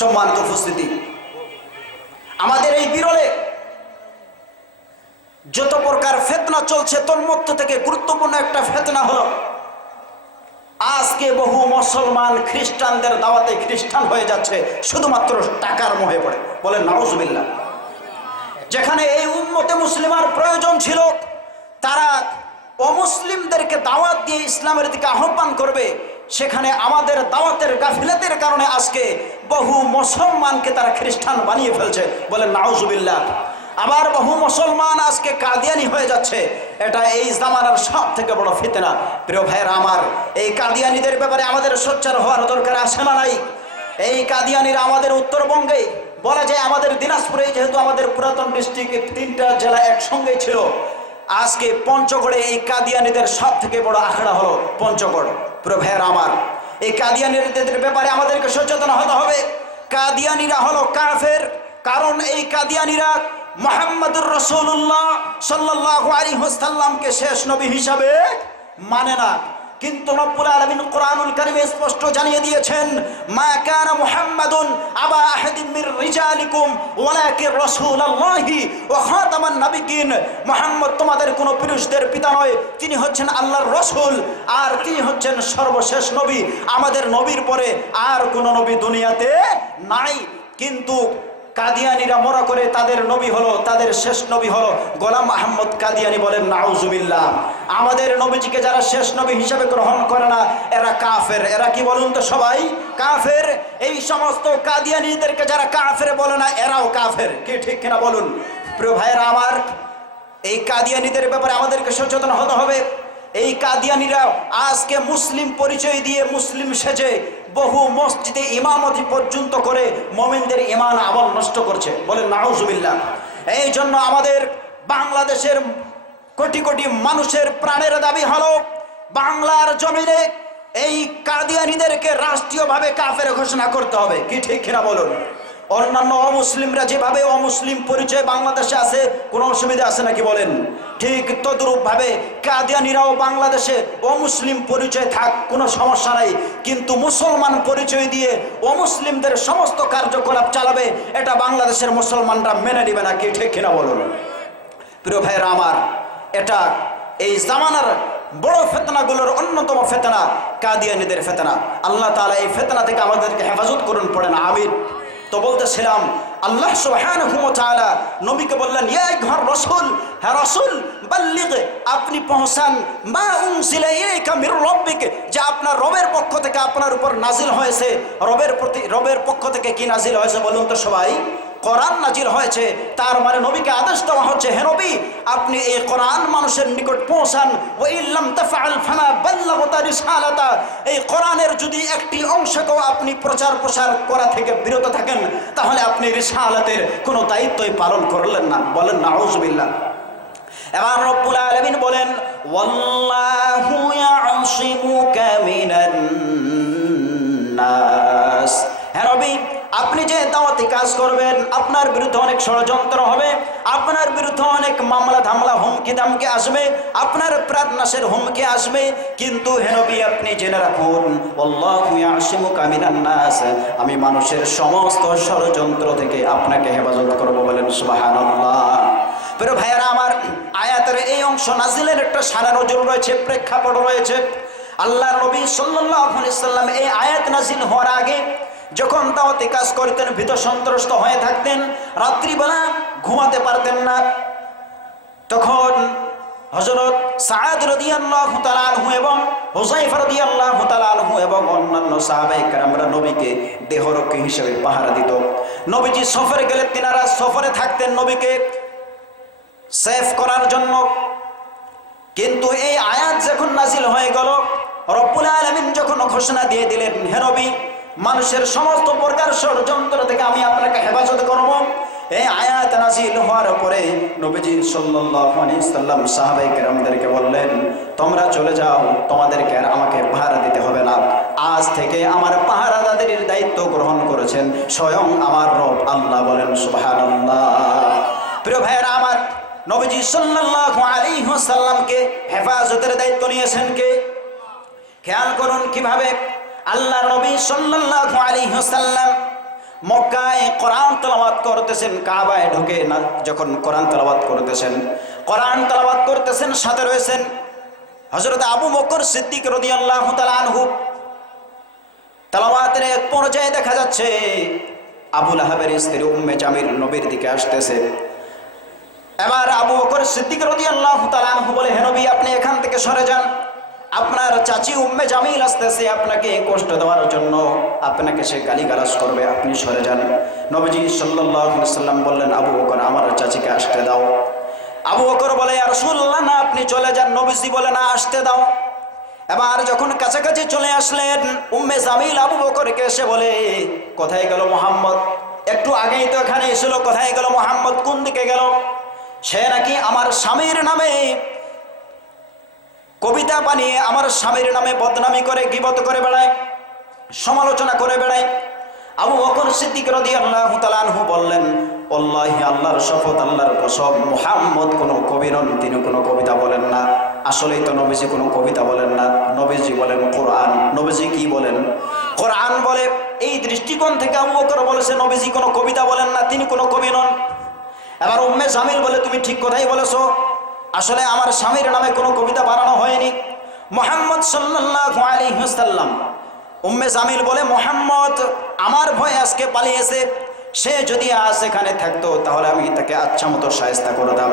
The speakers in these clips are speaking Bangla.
সম্মানিত উপস্থিতি। আমাদের এই বিরলে যত প্রকার ফেতনা চলছে মধ্য থেকে গুরুত্বপূর্ণ একটা ফেতনা হল, আজকে বহু মুসলমান খ্রিস্টানদের দাওয়াতে খ্রিস্টান হয়ে যাচ্ছে, শুধুমাত্র টাকার মোহে পড়ে। বলেন, নাউজুবিল্লাহ। যেখানে এই উম্মতে মুসলিমার প্রয়োজন ছিল, তারা অমুসলিমদেরকে দাওয়াত দিয়ে ইসলামের দিকে আহ্বান করবে সেখানে আমাদের দাওয়াতের গাফিলাতের কারণে আজকে বহু মুসলমানকে তারা খ্রিস্টান বানিয়ে ফেলছে। বলেন, নাউজুবিল্লাহ। আবার বহু মুসলমান আজকে কাদিয়ানি হয়ে যাচ্ছে। এটা এই জামানার সব থেকে বড় ফিতনা। প্রিয় ভাইয়েরা আমার, এই কাদিয়ানিদের ব্যাপারে আমাদের সোচ্চার হওয়ার দরকার আছে না নাই? এই কাদিয়ানিরা আমাদের উত্তরবঙ্গে, বলা যায় আমাদের দিনাজপুরে যেহেতু আমাদের পুরাতন ডিস্ট্রিক্টে তিনটা জেলা একসঙ্গেই ছিল। আজকে পঞ্চগড়ে এই কাদিয়ানিদের সব থেকে বড় আখড়া হলো পঞ্চগড়। প্রিয় ভাইয়ের আমার এই কাদিয়ানিদের ব্যাপারে আমাদেরকে সচেতন হতে হবে। কাদিয়ানিরা হলো কাফের, কারণ এই কাদিয়ানিরা মোহাম্মদুর রসুল্লাহ সাল্লাহ আলী হোসাল্লামকে শেষ নবী হিসাবে মানে না। কিন্তু রব্বুল আলামিন কোরআনুল কারীমে স্পষ্ট জানিয়ে দিয়েছেন, মা কানা মুহাম্মাদুন আবা আহাদিন মির রিজালিকুম, ওয়ালাকিন রাসূলুল্লাহি ওয়া খাতামান নাবিয়িন মুহাম্মদ তোমাদের কোনো পুরুষদের পিতা নয়, তিনি হচ্ছেন আল্লাহর রাসূল, আর তিনি হচ্ছেন সর্বশেষ নবী। আমাদের নবীর পরে আর কোনো নবী দুনিয়াতে নাই। কিন্তু কাদিয়ানিরা মরা করে তাদের নবী হলো, তাদের শেষ নবী হলো গোলাম আহমদ কাদিয়ানি বলেন, নাউজুবিল্লাহ। আমাদের নবীজিকে যারা শেষ নবী হিসাবে গ্রহণ করে না, এরা কাফের। এরা কি বলুন তো সবাই? কাফের? এই সমস্ত কাদিয়ানিদেরকে যারা কাফের বলে না, এরাও কাফের। কি ঠিক কিনা বলুন? প্রিয় ভাইয়েরা আমার, এই কাদিয়ানিদের ব্যাপারে আমাদেরকে সচেতন হতে হবে। এই কাদিয়ানিরা আজকে মুসলিম পরিচয় দিয়ে মুসলিম সেজে বহু মসজিদে ইমামতি পর্যন্ত করে মমিনদের ইমান আবার নষ্ট করছে। বলে নাউজুবিল্লা এই জন্য আমাদের বাংলাদেশের কোটি কোটি মানুষের প্রাণের দাবি হলো, বাংলার জমিনে এই কাদিয়ানিদেরকে রাষ্ট্রীয়ভাবে কাফের ঘোষণা করতে হবে। কি ঠিক কিনা বলুন? অন্যান্য অমুসলিমরা যেভাবে অমুসলিম পরিচয় বাংলাদেশে আছে, কোনো অসুবিধা আছে নাকি বলেন? ঠিক তদ্রূপ ভাবে কাদিয়ানিরাও বাংলাদেশে অমুসলিম পরিচয় থাক, কোনো সমস্যা নাই। কিন্তু মুসলমান পরিচয় দিয়ে অমুসলিমদের সমস্ত কার্যকলাপ চালাবে, এটা বাংলাদেশের মুসলমানরা মেনে নেবে না, কি ঠিক কিনা বলুন? প্রিয় ভাইয়েরা আমার, এটা এই জামানার বড় ফেতনাগুলোর অন্যতম ফেতনা, কাদিয়ানিদের ফেতনা। আল্লাহ তাআলা এই ফেতনা থেকে আমাদেরকে হেফাজত করুন, পড়েন আমির তো বলতেছিলাম, আল্লাহ সোহান নবীকে বললেন, ইয়া ঘর রসুল হ্যাঁ রসুল বাল্লিক আপনি পৌঁছান, মা উম সিলাই রাব্বিক, যে আপনার রবের পক্ষ থেকে আপনার উপর নাজিল হয়েছে। রবের প্রতি, রবের পক্ষ থেকে কি নাজিল হয়েছে বলুন তো সবাই? কোরআন নাজিল হয়েছে, তার মানে নবীকে আদেশ দেওয়া হচ্ছে, হে নবী, আপনি এই কোরআন মানুষের নিকট পৌঁছান ও এই কোরআনের যদি একটি অংশকেও আপনি প্রচার প্রসার করা থেকে বিরত থাকেন, তাহলে আপনি রিসালাতের কোনো দায়িত্বই পালন করলেন না, বলেন না নাউজুবিল্লাহ। এবার রব্বুল আলামিন বলেন ইয়াসিমুকা হ্যাঁ রবি আপনি যে দাওয়াতি কাজ করবেন, আপনার বিরুদ্ধে অনেক ষড়যন্ত্র হবে, আপনার বিরুদ্ধে অনেক মামলা ধামলা হুমকি দামকি আসবে, আপনার প্রাণনাশের হুমকি আসবে, কিন্তু হেনবি আপনি জেনে রাখুন আমি মানুষের সমস্ত ষড়যন্ত্র থেকে আপনাকে হেফাজত করব বলেন সুবহানাল্লাহ। প্রিয় ভাইয়ারা, আমার আয়াতের এই অংশ নাজিলের একটা সারা নজর রয়েছে, প্রেক্ষাপট রয়েছে। আল্লাহ নবী আলাইহি সাল্লাম এই আয়াত নাজিল হওয়ার আগে যখন দাওয়াতে কাজ করতেন ভীত সন্ত্রস্ত হয়ে থাকতেন, রাত্রিবেলা ঘুমাতে পারতেন না। তখন হজরত সাদ রদিয়াল্লাহ তালাহু এবং হোসাইফ রদিয়াল্লাহ তালাহু এবং অন্যান্য সাহাবাই কারামরা নবীকে দেহরক্ষী হিসেবে পাহারা দিত। নবীজি সফরে গেলে তিনারা সফরে থাকতেন নবীকে সেফ করার জন্য। কিন্তু এই আয়াত যখন নাজিল হয়ে গেল, রব্বুল আলমিন যখন ঘোষণা দিয়ে দিলেন, হে নবী মানুষের সমস্ত প্রকার ষড়যন্ত্র থেকে আমি আপনাকে হেফাজত করব। এই আয়াত নাজিল হওয়ার পরে নবীজি সাল্লাল্লাহু আলাইহি সাল্লাম সাহাবাই কেরামদেরকে বললেন, তোমরা চলে যাও, তোমাদেরকে আর আমাকে পাহারা দিতে হবে না। আজ থেকে আমার পাহারাদাদের দায়িত্ব গ্রহণ করেছেন, স্বয়ং আমার রব আল্লাহ বলেন, সুবহানাল্লাহ। প্রিয় ভাইয়েরা, আমার নবীজি সাল্লাল্লাহু আলাইহি ওয়াসাল্লামকে হেফাজতের দায়িত্ব নিয়েছেন কে? খেয়াল করুন কীভাবে আল্লাহ নবী সাল্লাল্লাহু আলাইহি ওয়াসাল্লাম মক্কায় কোরআন তেলাওয়াত করতেছেন, কাবায় ঢুকে না যখন কোরআন তেলাওয়াত করতেছেন। কোরআন তেলাওয়াত করতেছেন, সাথে রয়েছেন হজরত আবু বকর সিদ্দিক রদিয়াল্লাহু তাআলা আনহু। তেলাওয়াতের এক পর্যায়ে দেখা যাচ্ছে আবুল আহাবের স্ত্রী উম্মে জামিল নবীর দিকে আসতেছে। এবার আবু বকর সিদ্দিক রদিয়াল্লাহু তাআলা আনহু বলে, হে নবী, আপনি এখান থেকে সরে যান। আপনার চাচি উম্মে জামিল আসতেছে আপনাকে এই কষ্ট দেওয়ার জন্য। আপনাকে সে গালিগালাজ করবে, আপনি সরে যান। নবীজি সাল্লাম বললেন, আবু বকর, আমার চাচিকে আসতে দাও। আবু বকর বলে আর রাসূলুল্লাহ, না, আপনি চলে যান। নবীজি বলে, না, আসতে দাও। এবার যখন কাছাকাছি চলে আসলেন, উম্মে জামিল আবু বকরকে এসে বলে, কোথায় গেল মোহাম্মদ? একটু আগেই তো এখানে এসেছিল কোথায় গেল মোহাম্মদ? কোন দিকে গেল? সে নাকি আমার স্বামীর নামে কবিতা বানিয়ে আমার স্বামীর নামে বদনামি করে, গিবত করে বেড়ায়, সমালোচনা করে বেড়ায়। আবু বকর সিদ্দিক রাদিয়াল্লাহু তাআলা আনহু বললেন, আল্লাহি আল্লাহর শপথ, আল্লাহর কসম, মুহাম্মদ কোনো কবি নন, তিনি কোনো কবিতা বলেন না। আসলেই তো নবীজি কোনো কবিতা বলেন না। নবীজি বলেন কোরআন। নবীজি কি বলেন? কোরআন বলে, এই দৃষ্টিকোণ থেকে আবু বকর বলেছে, নবীজি কোনো কবিতা বলেন না, তিনি কোনো কবি নন। এবার উম্মে জামিল বলে, তুমি ঠিক কথাই বলেছ। আসলে আমার স্বামীর নামে কোনো কবিতা বানানো হয়নি। মোহাম্মদ আলাইহি ওয়াসাল্লাম উম্মে জামিল বলে, মোহাম্মদ, আমার ভয়ে আজকে পালিয়েছে। সে যদি আজ এখানে থাকতো, তাহলে আমি তাকে আচ্ছা মতো সায়স্তা করতাম।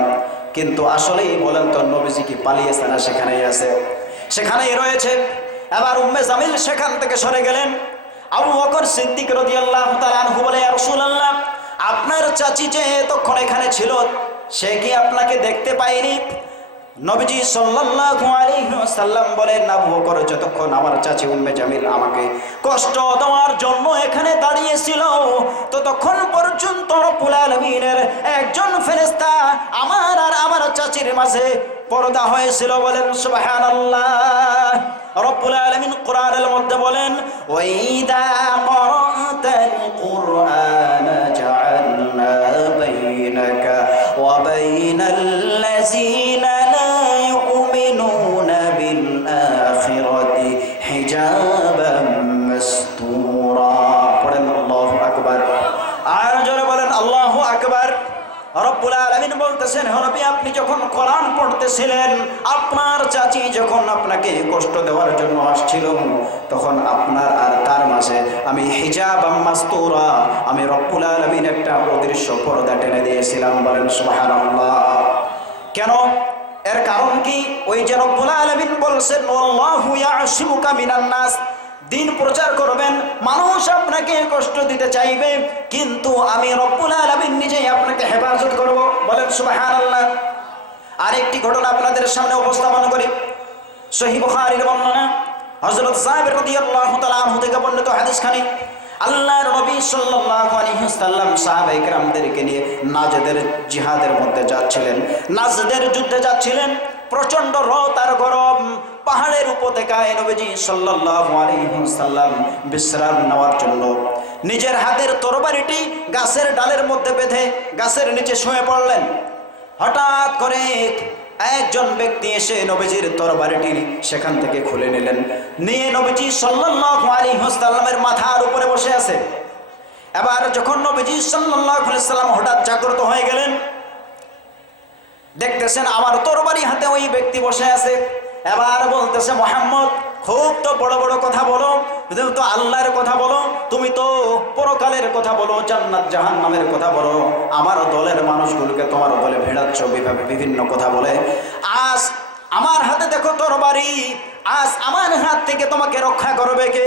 কিন্তু আসলেই বলেন তো, নবীজি কি পালিয়েছে না সেখানেই আছে? সেখানেই রয়েছে। এবার উম্মে জামিল সেখান থেকে সরে গেলেন। আবু বকর সিদ্দিক রাদিয়াল্লাহু তাআলা আনহু বলে, ইয়া রাসূলুল্লাহ, আপনার চাচি যে এতক্ষণ এখানে ছিল সে কি আপনাকে দেখতে পায়নি নবীজি সাল্লাল্লাহু আলাইহি ওয়াসাল্লাম বলেন আবু বকর যতক্ষণ আমার চাচি উম্মে জামিল আমাকে কষ্ট দেওয়ার জন্য এখানে দাঁড়িয়েছিল, ততক্ষণ পর্যন্ত রব্বুল আলামিনের একজন ফেরেশতা আমার আর আমার চাচির মাঝে পর্দা হয়েছিল। বলেন, সুবহানাল্লাহ। রব্বুল আলামিন কোরআনের মধ্যে বলেন, ওয়াইদা ক্বারাতাল কুরআনা জাআলনা বাইনাকা وبين الذين لا يؤمنون بالآخرة حجاب বলতেছেন হে নবী আপনি যখন কোরআন পড়তেছিলেন, আপনার চাচি যখন আপনাকে কষ্ট দেওয়ার জন্য আসছিল, তখন আপনার আর তার মাঝে আমি হিজাব মাস্তুরা, আমি রব্বুল আলামিন একটা অদৃশ্য পর্দা টেনে দিয়েছিলাম। বলেন, সুবহানাল্লাহ। কেন? এর কারণ কি? ওই যে রব্বুল আলামিন বলছেন আল্লাহু ইয়াসিমুকা মিনান নাস। দিন প্রচার করবেন, মানুষ আপনাকে কষ্ট দিতে চাইবে, কিন্তু আমি রব্বুল আলামিন নিজেই আপনাকে হেফাজত করব। বলেন সুবহানাল্লাহ। আরেকটি ঘটনা আপনাদের সামনে উপস্থাপন করি। সহি বুখারীর বর্ণনা, হযরত সাহেব রাদিয়াল্লাহু তাআলা আনহু থেকে বর্ণিত হাদিস খানি আল্লাহর নবী সাল্লাল্লাহু আলাইহি ওয়াসাল্লাম সাহাবায়ে নিয়ে নাজদের জিহাদের মধ্যে যাচ্ছিলেন। নাজদের যুদ্ধে যাচ্ছিলেন। প্রচণ্ড রথ আর গরম পাহাড়ের উপত্যকায় নবীজি সাল্লাল্লাহু আলাইহি বিশ্রাম নেওয়ার জন্য নিজের হাতের তরবারিটি গাছের ডালের মধ্যে বেঁধে গাছের নিচে শুয়ে পড়লেন। হঠাৎ করে একজন ব্যক্তি এসে নবীজির তরবারিটি সেখান থেকে খুলে নিলেন। নিয়ে নবীজি সাল্লাল্লাহু আলাইহি ওয়াসাল্লামের মাথার উপরে বসে আছে। এবার যখন নবীজি সাল্লাল্লাহু আলাইহি সাল্লাম হঠাৎ জাগ্রত হয়ে গেলেন, দেখতেছেন আমার তরবারি হাতে ওই ব্যক্তি বসে আছে। এবার বলতেছে, মোহাম্মদ, খুব তো বড় বড় কথা বলো তো আল্লাহর কথা বলো, তুমি তো পরকালের কথা বলো, জান্নাত জাহান নামের কথা বলো। আমার দলের মানুষগুলোকে তোমার দলে ভেড়াচ্ছ বিভিন্ন কথা বলে। আজ আমার হাতে দেখো তোর বাড়ি, আজ আমার হাত থেকে তোমাকে রক্ষা করবে কে?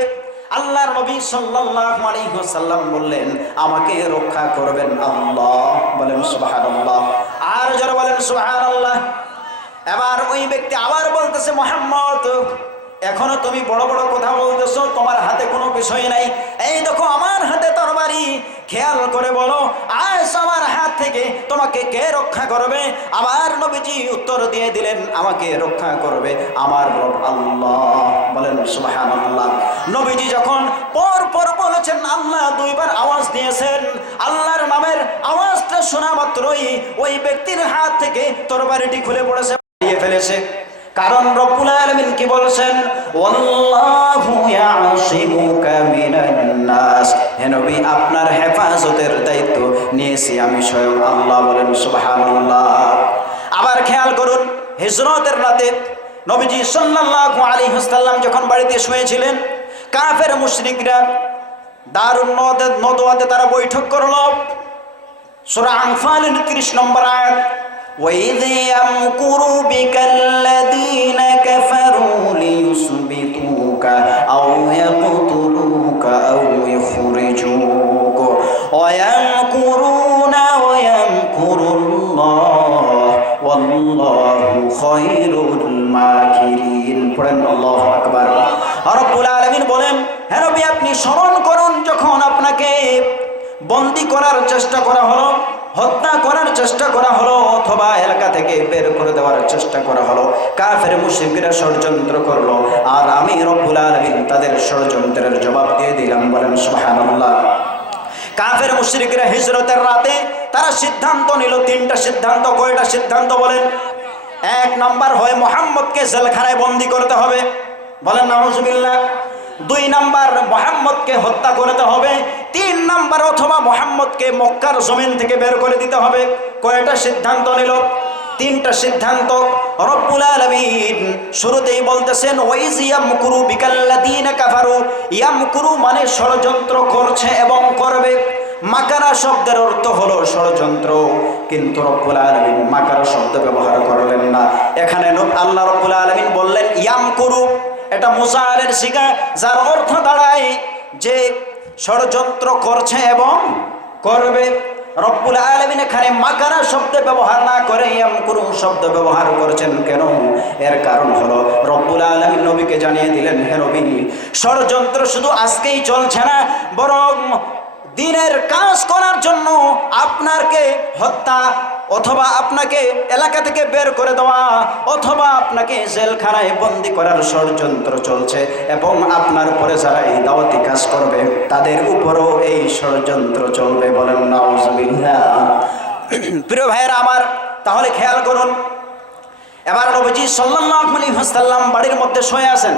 আল্লাহর নবী সাল্লাল্লাহু আলাইহি ওয়াসাল্লাম বললেন, আমাকে রক্ষা করবেন আল্লাহ। বলেন, সুবহানাল্লাহ। আর যারা বলেন, সুবহানাল্লাহ এবার ওই ব্যক্তি আবার বলতেছে, মোহাম্মদ, এখনও তুমি বড় বড় কথা বলতেছো, তোমার হাতে কোনো বিষয় নাই। এই দেখো, আমার হাতে তরবারি। খেয়াল করে বলো আজ আমার হাত থেকে তোমাকে কে রক্ষা করবে? আবার নবীজি উত্তর দিয়ে দিলেন, আমাকে রক্ষা করবে আমার রব আল্লাহ। বলেন, সুবহানাল্লাহ। নবীজি যখন পর পর বলেছেন, আল্লাহ দুইবার আওয়াজ দিয়েছেন। আল্লাহর নামের আওয়াজটা শোনা মাত্রই ওই ব্যক্তির হাত থেকে তরবারিটি খুলে পড়েছে। হারিয়ে ফেলেছে। কারণ রব্বুল আলামিন কি বলছেন? ওয়াল্লাহু ইয়াসিমুকা মিনান নাস। হে নবী, আপনার হেফাজতের দায়িত্ব নিয়েছি আমি স্বয়ং আল্লাহ বলেন সুবহানাল্লাহ। আবার খেয়াল করুন, হিজরতের রাতে নবীজি সাল্লাল্লাহু আলাইহি ওয়াসাল্লাম যখন বাড়িতে শুয়েছিলেন, কাফের মুশরিকরা দারুণ নদ, নদওয়াতে তারা বৈঠক করল। সূরা আনফালের 30 নম্বর আয়াত। وإذ يمكر بك الذين كفروا ليثبتوك أو يقتلوك أو يخرجوك ويمكرون ويمكر الله والله خير الماكرين পড়েন আল্লাহু আকবার রব্বুল আলামিন বলেন হ্যাঁ নবী আপনি স্মরণ করুন যখন আপনাকে বন্দি করার চেষ্টা করা হলো হত্যা করার চেষ্টা করা হলো অথবা এলাকা থেকে বের করে দেওয়ার চেষ্টা করা হলো। কাফের, মুশরিকরা ষড়যন্ত্র করল। আর আমি রব্বুল আলামিন তাদের ষড়যন্ত্রের জবাব দিয়ে দিলাম, বলেন সুবহানাল্লাহ। কাফের, মুশরিকরা হিজরতের রাতে তারা সিদ্ধান্ত নিল, তিনটা সিদ্ধান্ত, কয়টা সিদ্ধান্ত বলেন? এক নাম্বার হয়, মোহাম্মদকে জেলখানায় বন্দি করতে হবে। বলেন, নাউজুবিল্লাহ। দুই নাম্বার মোহাম্মদকে হত্যা করতে হবে, তিন নাম্বার অথবা মোহাম্মদকে মক্কার জমিন থেকে বের করে দিতে হবে। কয়টা সিদ্ধান্ত নিল? তিনটা সিদ্ধান্ত। রব্বুল আলামিন শুরুতেই বলতেছেন, ওয়াইজ ইয়ামকুরু বিকাল্লাদিনা কাফারু। ইয়ামকুরু মানে ষড়যন্ত্র করছে এবং করবে। মাকারা শব্দের অর্থ হলো ষড়যন্ত্র। কিন্তু রব্বুল আলামিন মাকারা শব্দ ব্যবহার করলেন না। এখানে আল্লাহ রব্বুল আলামিন বললেন, ইয়ামকুরু। এটা মুসারের শিকা, যার অর্থ দাঁড়ায় যে ষড়যন্ত্র করছে এবং করবে। রব্বুল আলমিন এখানে মাকারা শব্দ ব্যবহার না করে ইয়াম ইয়ামকুরু শব্দ ব্যবহার করছেন কেন? এর কারণ হলো রব্বুল আলমিন নবীকে জানিয়ে দিলেন, হে নবী, ষড়যন্ত্র শুধু আজকেই চলছে না, বরং দিনের কাজ করার জন্য আপনাকে হত্যা অথবা আপনাকে এলাকা থেকে বের করে দেওয়া অথবা আপনাকে জেলখানায় বন্দি করার ষড়যন্ত্র চলছে এবং আপনার পরে যারা এই দাওয়াতি কাজ করবে, তাদের উপরও এই ষড়যন্ত্র চলবে বলেন নাউজুবিল্লাহ। প্রিয় ভাইয়েরা আমার, তাহলে খেয়াল করুন, এবার নবীজি সাল্লাল্লাহু আলাইহি ওয়াসাল্লাম বাড়ির মধ্যে শুয়ে আছেন।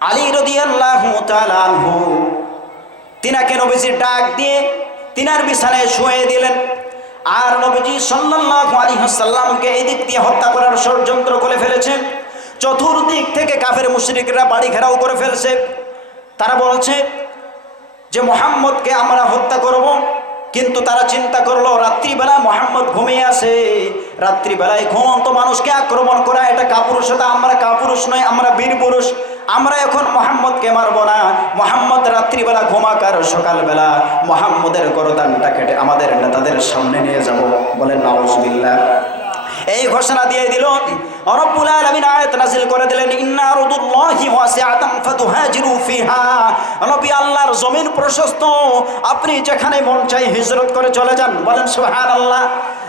আলী রাদিয়াল্লাহু তাআলা আনহু তিনাকে নবীজি ডাক দিয়ে তিনার বিছানায় শুয়ে দিলেন। আর নবীজি সাল্লাল্লাহু আলাইহি সাল্লামকে এই দিক দিয়ে হত্যা করার ষড়যন্ত্র করে ফেলেছে। চতুর্দিক থেকে কাফের মুশরিকরা বাড়ি ঘেরাও করে ফেলছে। তারা বলছে যে, মোহাম্মদকে আমরা হত্যা করব। কিন্তু তারা চিন্তা করল, রাত্রিবেলা মোহাম্মদ ঘুমিয়ে আসে রাত্রিবেলায় ঘুমন্ত মানুষকে আক্রমণ করা, এটা কাপুরুষতা আমরা কাপুরুষ নয় আমরা বীর পুরুষ। আমরা এখন মোহাম্মদকে মারব না। মোহাম্মদ রাত্রিবেলা ঘুমাকার, সকালবেলা মোহাম্মদের গরদানটা কেটে আমাদের নেতাদের সামনে নিয়ে যাব। বলেন নওয়াজবিল্লাহ এই ঘোষণা দিয়ে দিল, রব্বুল আলামিন আয়াত নাযিল করে দিলেন, ইন্না আরদুল্লাহি ওয়াসিআতান ফাতুহাজিরু ফিহা। নবী আল্লাহর জমিন প্রশস্ত। আপনি যেখানে মন চাই হিজরত করে চলে যান। বলেন, সুবহানাল্লাহ।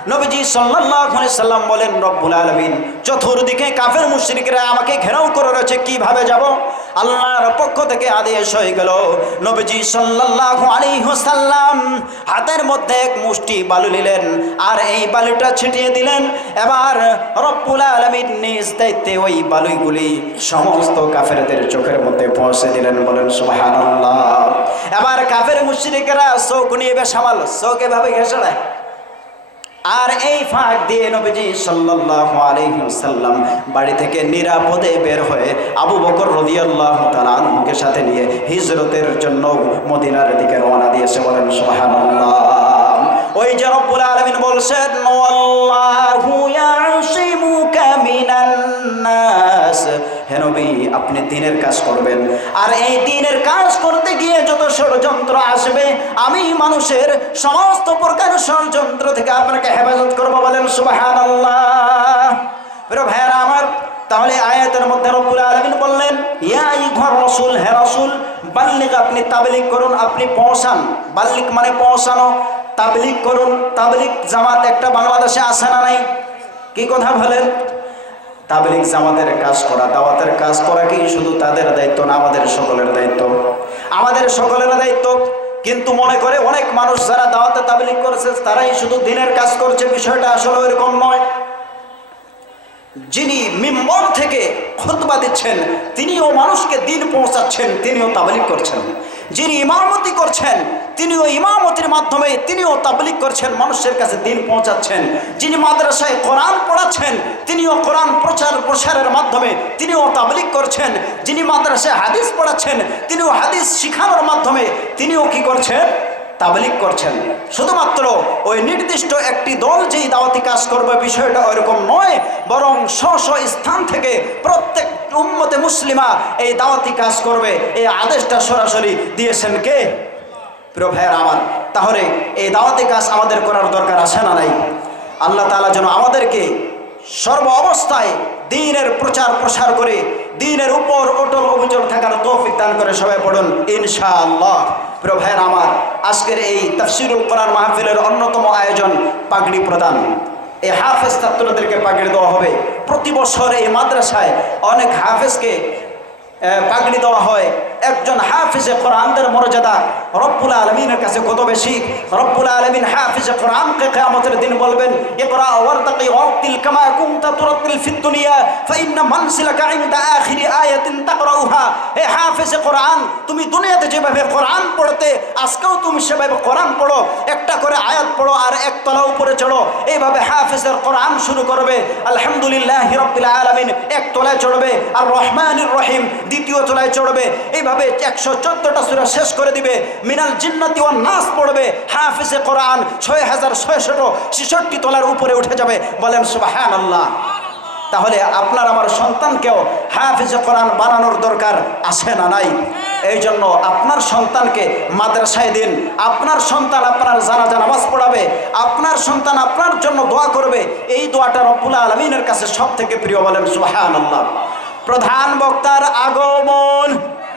নবীজি আলাইহি সাল্লাম বলেন, রব্বুল আলামিন, চতুর্দিকে কাফের মুশরিকরা আমাকে ঘেরাও করে রয়েছে, কীভাবে যাব? আল্লাহর পক্ষ থেকে আদেশ হয়ে গেল, নবীজি সাল্লাল্লাহু আলাইহি ওয়াসাল্লাম হাতের মধ্যে এক মুষ্টি বালু নিলেন আর এই বালুটা ছিটিয়ে দিলেন। এবার রব্বুল আলামিন নিজ দায়িত্বে ওই বালুইগুলি সমস্ত কাফেরদের চোখের মধ্যে পৌঁছে দিলেন, বলেন, সুবহানাল্লাহ। এবার কাফের মুশরিকেরা চোখ নিয়ে বেসামাল, চোখ এভাবে ঘেসে আর এই ফাঁক দিয়ে নবীজি সাল্লাল্লাহু আলাইহি ওয়াসাল্লাম বাড়ি থেকে নিরাপদে বের হয়ে আবু বকর রাদিয়াল্লাহু তাআলা আনহুকে সাথে নিয়ে হিজরতের জন্য মদিনার দিকে রওনা দিয়েছে। বলেন, সুবহানাল্লাহ। ওই যে রব্বুল আলামিন বলছেন ওয়াল্লাহু ইয়াসিমুকা মিনান নাস। হে নবী, আপনি দিনের কাজ করবেন। আর এই দিনের কাজ করতে গিয়ে যত ষড়যন্ত্র আসবে, আমি মানুষের সমস্ত প্রকার ষড়যন্ত্র থেকে আপনাকে হেফাজত করব বলেন সুবাহান আল্লাহ ভাইয়ারা আমার, তাহলে আয়াতের মধ্যে রব্বুল আলমিন বললেন ইয়াই ঘর রসুল, হে রসুল বাল্লিক আপনি তাবলিক করুন, আপনি পৌঁছান। বাল্লিক মানে পৌঁছানো তাবলিক করুন তাবলিক জামাত একটা বাংলাদেশে আসে না নাই? কি কথা বলেন? তাবলিক জামাতের কাজ করা, দাওয়াতের কাজ করা কি শুধু তাদের দায়িত্ব না, আমাদের সকলের দায়িত্ব? আমাদের সকলের দায়িত্ব, কিন্তু মনে করে অনেক মানুষ যারা দাওয়াতে তাবলিক করেছে, তারাই শুধু দিনের কাজ করছে, বিষয়টা আসলে এরকম নয়। যিনি মিম্বর থেকে খুতবা দিচ্ছেন, তিনিও মানুষকে দিন পৌঁছাচ্ছেন, তিনিও তাবলিক করছেন। যিনি ইমামতি করছেন তিনিও ইমামতির মাধ্যমে তিনিও তাবলিক করছেন, মানুষের কাছে দিন পৌঁছাচ্ছেন। যিনি মাদ্রাসায় কোরআন পড়াচ্ছেন, তিনিও কোরআন প্রচার প্রসারের মাধ্যমে তিনিও তাবলিক করছেন। যিনি মাদ্রাসায় হাদিস পড়াচ্ছেন, তিনিও হাদিস শিখানোর মাধ্যমে তিনিও কি করছেন? তাবলিক করছেন। শুধুমাত্র ওই নির্দিষ্ট একটি দল যেই দাওয়াতি কাজ করবে, বিষয়টা ওইরকম নয়, বরং স্ব স্থান থেকে প্রত্যেক উম্মতে মুসলিমা এই দাওয়াতি কাজ করবে, এই আদেশটা সরাসরি দিয়েছেন কে? প্রিয় ভাইয়ের আমার, তাহলে এই দাওয়াতি কাজ আমাদের করার দরকার আছে না নাই? আল্লাহ তাআলা যেন আমাদেরকে সর্ব অবস্থায় দিনের প্রচার প্রসার করে, দিনের উপর অটল অভিযোগ থাকার তৌফিক দান করে সবাই পড়ুন, ইনশাআল্লাহ। প্রিয় ভাইয়ের আমার, আজকের এই তফসিরুল কোরআন মাহফিলের অন্যতম আয়োজন পাগড়ি প্রদান। এই হাফেজ ছাত্রদেরকে পাকিয়ে দেওয়া হবে। প্রতি বছর এই মাদ্রাসায় অনেক হাফেজকে পাগড়ি দেওয়া হয়। একজন হাফিজে কোরআনদের মর্যাদা রব্বুল আলমিনের কাছে কত বেশি? রব্বুল আলমিন হাফিজে কোরআনকে কেয়ামতের দিন বলবেন তুমি দুনিয়াতে যেভাবে কোরআন আজকেও তুমি সেভাবে পড়ো। একটা করে আয়াত পড়ো আর উপরে চড়ো। এইভাবে কোরআন শুরু করবে। আলহামদুলিল্লাহ রব্বিল আলামিন, এক তলায় চড়বে। আর রহমানুর রহিম দ্বিতীয় তলায় চড়বে। এইভাবে একশো চোদ্দটা সুরা শেষ করে দিবে। মিনাল জিন্নাতি ওয়ান নাস পড়বে। হাফিজে কোরআন ছয় হাজার ছয়শত ছেষট্টি তলার উপরে উঠে যাবে। বলেন সুবাহান আল্লাহ তাহলে আপনার আমার সন্তানকেও হাফিজে কোরআন বানানোর দরকার আছে না নাই? এই জন্য আপনার সন্তানকে মাদ্রাসায় দিন। আপনার সন্তান আপনার জানাজা নামাজ পড়াবে। আপনার সন্তান আপনার জন্য দোয়া করবে। এই দোয়াটা রব্বুল আলমিনের কাছে সব থেকে প্রিয়। বলেন সুহান আল্লাহ প্রধান বক্তার আগমন।